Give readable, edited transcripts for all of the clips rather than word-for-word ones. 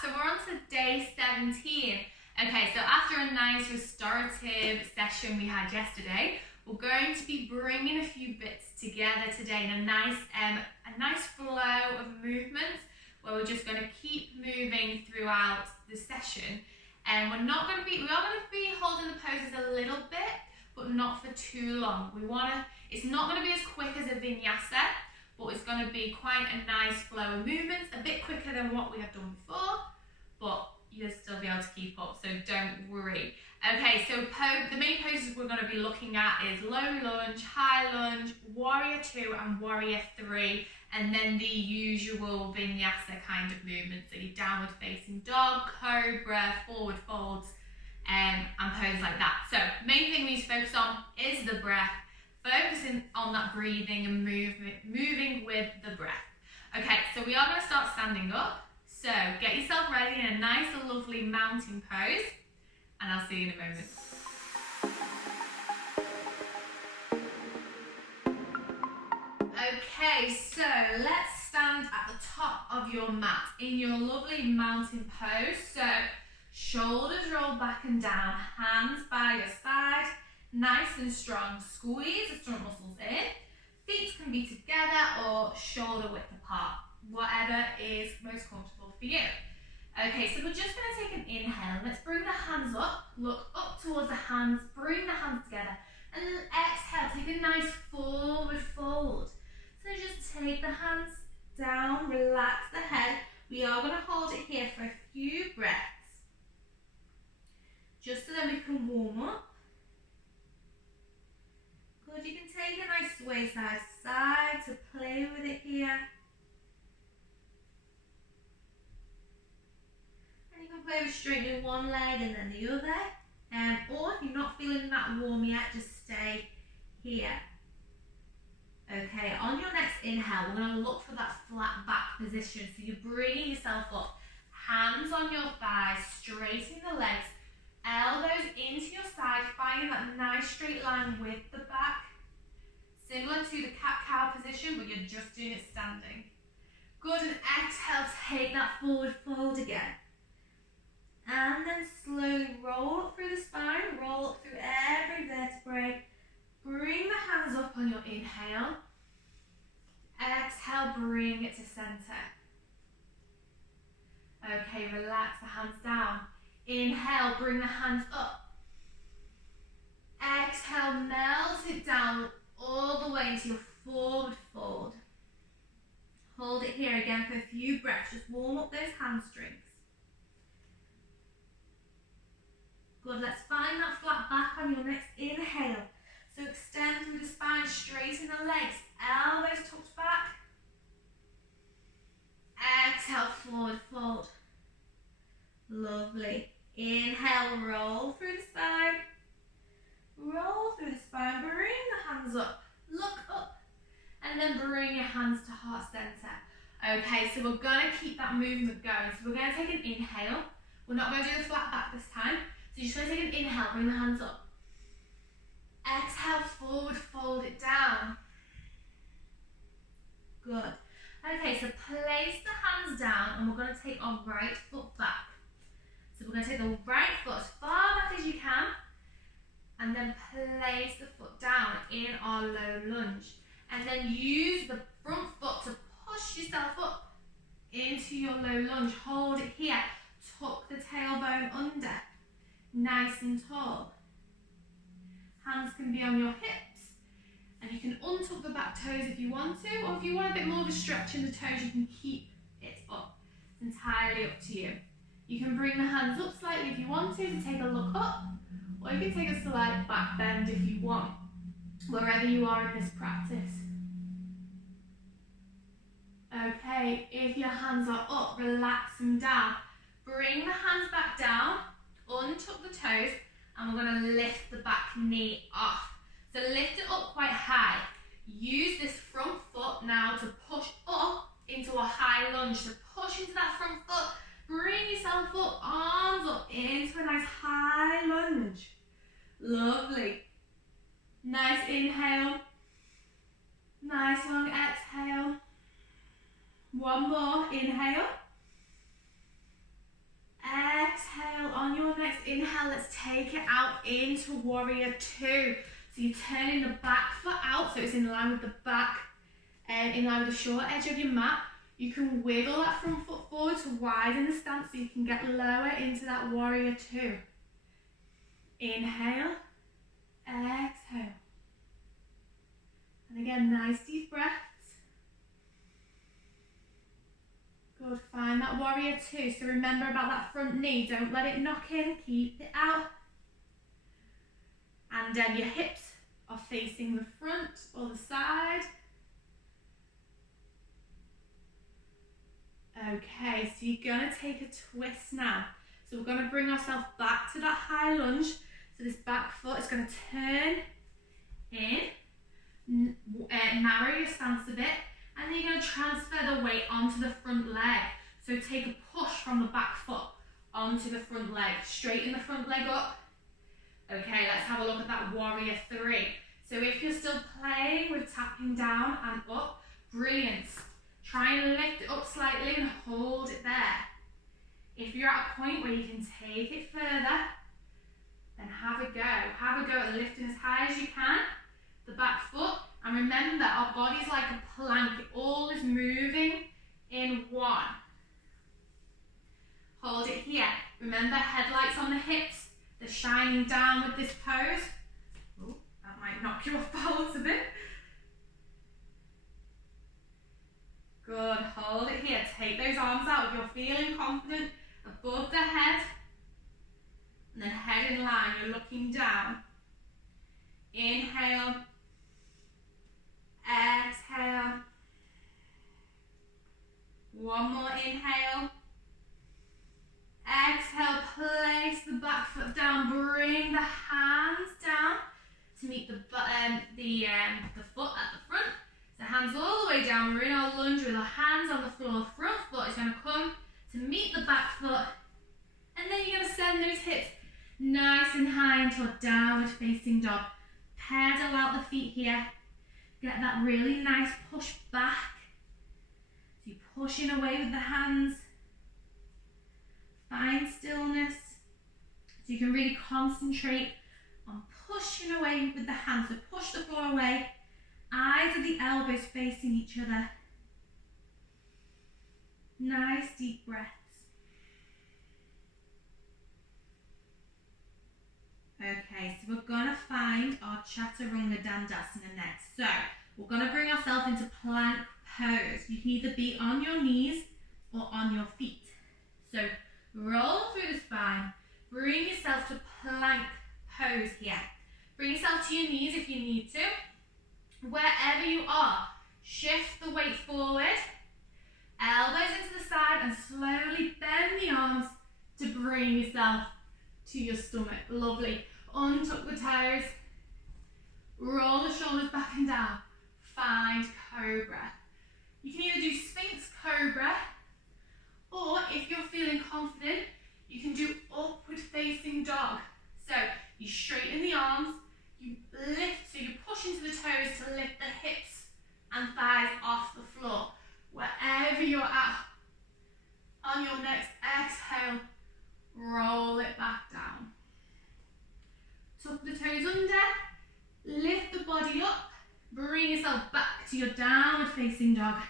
So we're on to day 17. Okay, so after a nice restorative session we had yesterday, we're going to be bringing a few bits together today in a nice flow of movements where we're just going to keep moving throughout the session. And we are going to be holding the poses a little bit, but not for too long. It's not going to be as quick as a vinyasa, but it's going to be quite a nice flow of movements, a bit quicker than what we have done before, but you'll still be able to keep up, so don't worry. Okay, so the main poses we're going to be looking at is low lunge, high lunge, warrior 2 and warrior 3, and then the usual vinyasa kind of movements, so your downward facing dog, cobra, forward folds, and poses like that. So main thing we need to focus on is the breath, focusing on that breathing and moving with the breath. Okay, so we are going to start standing up. So get yourself ready in a nice lovely mountain pose, and I'll see you in a moment. Okay, so let's stand at the top of your mat in your lovely mountain pose. So shoulders roll back and down, hands by your side, nice and strong. Squeeze the stomach muscles in. Feet can be together or shoulder width apart, whatever is most comfortable for you. Okay, so we're just going to take an inhale. Let's bring the hands up, look up towards the hands, bring the hands together, and then exhale, take a nice forward fold. So just take the hands down, relax the head. We are going to hold it here for a few breaths, just so that we can warm up. Good, you can take a nice sway side to side to play with it here. And you can play with straightening one leg and then the other. Or if you're not feeling that warm yet, just stay here. Okay, on your next inhale, we're going to look for that flat back position. So you're bringing yourself up, hands on your thighs, straightening the legs, elbows into your side, finding that nice straight line with the back. Similar to the cat-cow position, but you're just doing it standing. Good, and exhale, take that forward fold again. And then slowly roll up through the spine, roll up through every vertebrae. Bring the hands up on your inhale. Exhale, bring it to center. Okay, relax the hands down. Inhale, bring the hands up. Exhale, melt it down all the way into your forward fold. Hold it here again for a few breaths. Just warm up those hamstrings. Good, let's find that flat back on your next inhale. So extend through the spine, straighten the legs, elbows tucked back. Exhale, forward fold. Lovely. Inhale, roll through the spine. Roll through the spine, bring the hands up, look up, and then bring your hands to heart center. Okay, so we're going to keep that movement going. So we're going to take an inhale. We're not going to do the flat back this time. So you're just going to take an inhale, bring the hands up. Exhale, forward, fold it down. Good. Okay, so place the hands down and we're going to take our right foot back. So we're going to take the right foot as far back as you can and then place the foot down in our low lunge. And then use the front foot to push yourself up into your low lunge. Hold it here. Tuck the tailbone under. Nice and tall. Hands can be on your hips. And you can untuck the back toes if you want to, or if you want a bit more of a stretch in the toes, you can keep it up. It's entirely up to you. You can bring the hands up slightly if you want to take a look up, or you can take a slight back bend if you want, wherever you are in this practice. Okay, if your hands are up, relax them down. Bring the hands back down, untuck the toes, and we're going to lift the back knee off. So lift it up quite high. Use this front foot now to push up into a high lunge. So push into that front foot. Bring yourself up, arms up into a nice high lunge. Lovely. Nice inhale. Nice long exhale. One more, inhale. take it out into warrior two. So you're turning the back foot out, so it's in line with the back, in line with the short edge of your mat. You can wiggle that front foot forward to widen the stance so you can get lower into that warrior two. Inhale, exhale. And again, nice deep breaths. Good, find that warrior two. So remember about that front knee, don't let it knock in, keep it out. And then your hips are facing the front or the side. Okay, so you're going to take a twist now. So we're going to bring ourselves back to that high lunge. So this back foot is going to turn in, narrow your stance a bit, and then you're going to transfer the weight onto the front leg. So take a push from the back foot onto the front leg, straighten the front leg up. Okay, let's have a look at that warrior three. So if you're still playing with tapping down and up, brilliant. Try and lift it up slightly and hold it there. If you're at a point where you can take it further, then have a go. Have a go at lifting as high as you can, the back foot. And remember, our body's like a plank. It all is moving in one. Hold it here. Remember, headlights on the hips. They're shining down with this pose. Ooh, that might knock you off balance a bit. Good, hold it here. Take those arms out if you're feeling confident, above the head. And then head in line, you're looking down. Inhale. Exhale. One more inhale. Exhale, place the back foot down, bring the hands down to meet the foot at the front. So hands all the way down, we're in our lunge with our hands on the floor. Front foot is going to come to meet the back foot, and then you're going to send those hips nice and high into a downward facing dog. Pedal out the feet here. Get that really nice push back. So you're pushing away with the hands. Find stillness. So you can really concentrate on pushing away with the hands. So push the floor away. Eyes of the elbows facing each other. Nice deep breaths. Okay, so we're going to find our Chaturanga Dandasana next. So we're going to bring ourselves into plank pose. You can either be on your knees or on your feet. So roll through the spine. Bring yourself to plank pose here. Bring yourself to your knees if you need to. Wherever you are, shift the weight forward. Elbows into the side and slowly bend the arms to bring yourself to your stomach. Lovely. Untuck the toes. Roll the shoulders back and down. Find cobra. You can either do Sphinx Cobra, or if you're feeling confident, you can do upward facing dog. So you straighten the arms, you lift, so you push into the toes to lift the hips and thighs off the floor. Wherever you're at, on your next exhale, roll it back down. Tuck the toes under, lift the body up, bring yourself back to your downward facing dog.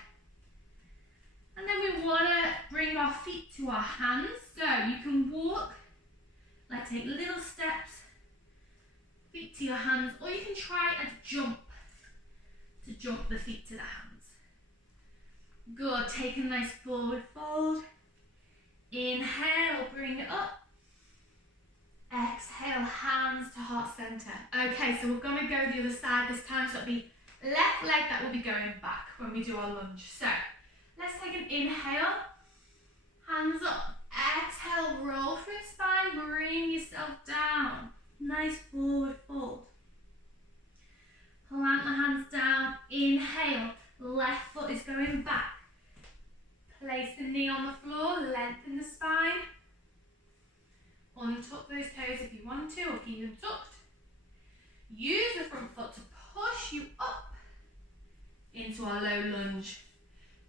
And then we want to bring our feet to our hands. So you can walk, like take little steps, feet to your hands, or you can try a jump to jump the feet to the hands. Good, take a nice forward fold. Inhale, bring it up. Exhale, hands to heart center. Okay, so we're going to go the other side this time, so it'll be left leg that will be going back when we do our lunge. So let's take an inhale, hands up. Exhale, roll through the spine, bring yourself down. Nice forward fold. Plant the hands down, inhale, left foot is going back. Place the knee on the floor, lengthen the spine. Untuck those toes if you want to, or keep them tucked. Use the front foot to push you up into our low lunge.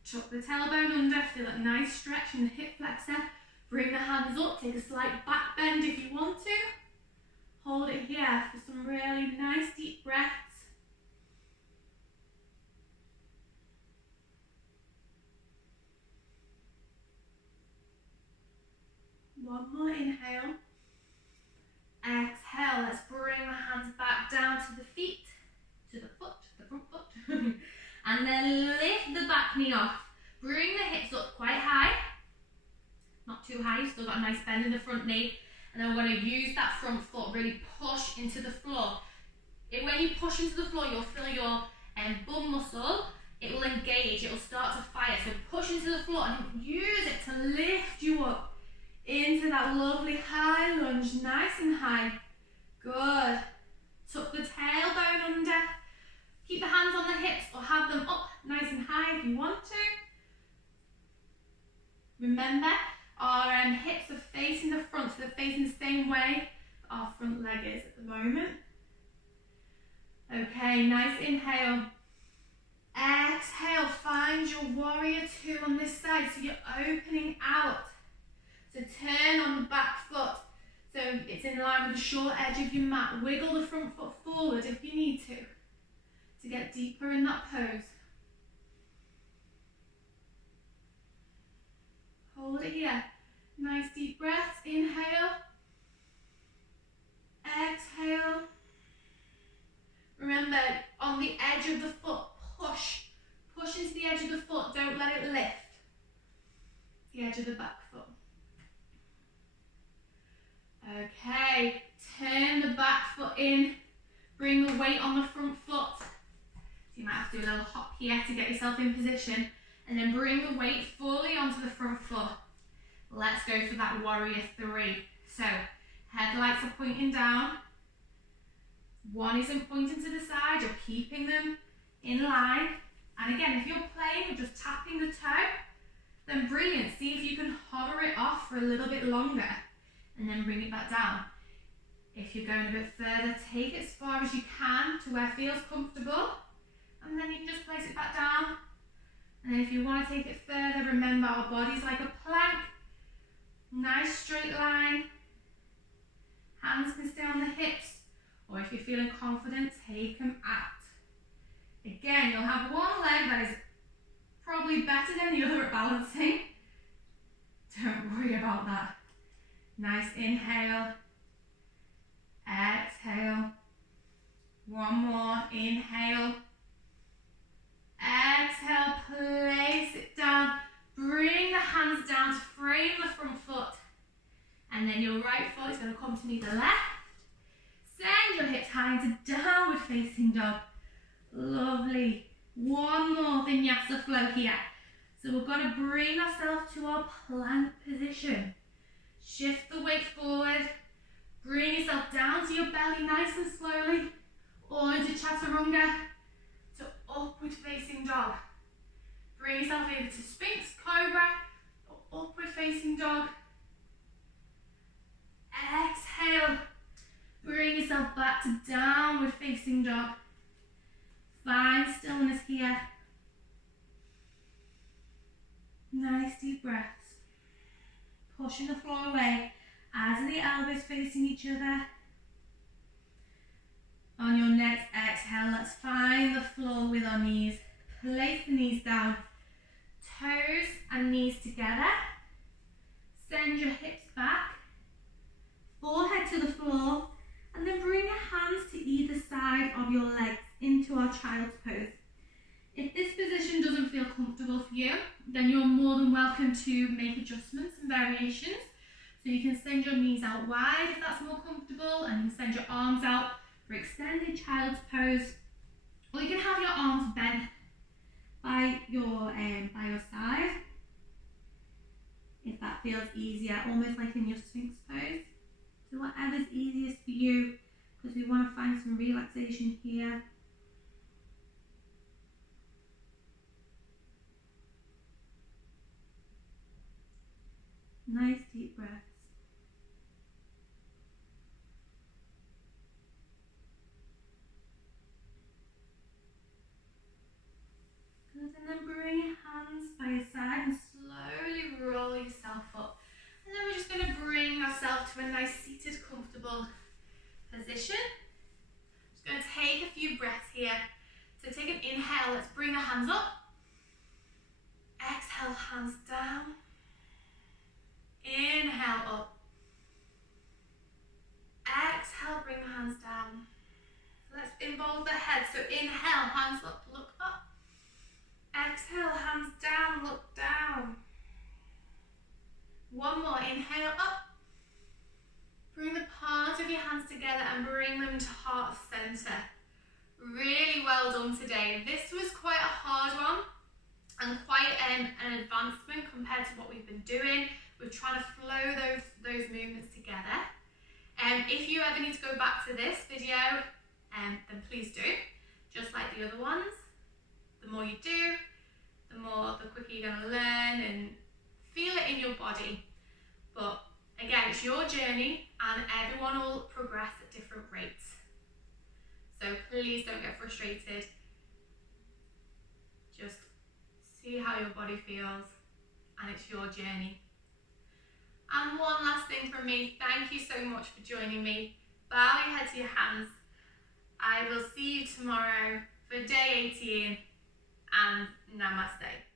Tuck the tailbone under, feel that nice stretch in the hip flexor. Bring the hands up, take a slight back bend if you want to. One more inhale. Exhale, let's bring the hands back down to the feet, to the foot, the front foot. And then lift the back knee off. Bring the hips up quite high. Not too high, you've still got a nice bend in the front knee. And then we're going to use that front foot, really push into the floor. When you push into the floor, you'll feel your bum muscle. It will engage, it will start to fire. So push into the floor and use it to lift you up into that lovely high lunge, nice and high. Good. Tuck the tailbone under. Keep the hands on the hips or have them up nice and high if you want to. Remember, our hips are facing the front, so they're facing the same way that our front leg is at the moment. Okay, nice inhale. Exhale, find your warrior two on this side, so you're opening out. So turn on the back foot, so it's in line with the short edge of your mat. Wiggle the front foot forward if you need to get deeper in that pose. Hold it here. Nice deep breaths. Inhale. Exhale. Remember, on the edge of the foot, push. Push into the edge of the foot. Don't let it lift. The edge of the back foot. Okay. Turn the back foot in. Bring the weight on the front foot. So you might have to do a little hop here to get yourself in position. And then bring the weight fully onto the front foot. Let's go for that warrior three. So, headlights are pointing down. One isn't pointing to the side, you're keeping them in line. And again, if you're playing with just tapping the toe, then brilliant. See if you can hover it off for a little bit longer and then bring it back down. If you're going a bit further, take it as far as you can to where it feels comfortable. And then you can just place it back down. And then if you want to take it further, remember our body's like a plank. Nice straight line. Hands can stay on the hips. Or if you're feeling confident, take them out. Again, you'll have one leg that is probably better than the other at balancing. Don't worry about that. Nice inhale. Exhale. One more. Inhale. Exhale, place it down. Bring the hands down to frame the front foot. And then your right foot is going to come to meet the left. Send your hips high into downward facing dog. Lovely. One more vinyasa flow here. So we're going to bring ourselves to our plank position. Shift the weight forward. Bring yourself down to your belly nice and slowly. Or into chaturanga. To upward facing dog. Bring yourself either to Sphinx, Cobra, or upward facing dog. Exhale. Bring yourself back to downward facing dog. Find stillness here. Nice deep breaths. Pushing the floor away as the elbows facing each other. On your next exhale, let's find the floor with our knees. Place the knees down. Toes and knees together. Send your hips back. Forehead to the floor. And then bring your hands to either side of your legs into our child's pose. If this position doesn't feel comfortable for you, then you're more than welcome to make adjustments and variations. So you can send your knees out wide if that's more comfortable, and you can send your arms out for extended child's pose. Or you can have your arms bent by your side, if that feels easier, almost like in your Sphinx pose. So whatever's easiest for you, because we want to find some relaxation here. Nice deep breaths. Good, and then bring your hands by your side and slowly roll yourself up. And then we're just going to bring ourselves to a nice seated, comfortable position. Just going to take a few breaths here. So take an inhale, let's bring our hands up. Exhale, hands down. Inhale up. involve the head. So inhale, hands up, look up. Exhale, hands down, look down. One more, inhale up. Bring the palms of your hands together and bring them to heart center. Really well done today. This was quite a hard one and quite an advancement compared to what we've been doing. We're trying to flow those movements together. If you ever need to go back to this video, then please do. Just like the other ones, the more you do, the quicker you're going to learn and feel it in your body. But again, it's your journey and everyone will progress at different rates. So please don't get frustrated. Just see how your body feels and it's your journey. And one last thing from me, thank you so much for joining me. Bow your head to your hands. I will see you tomorrow for day 18 and namaste.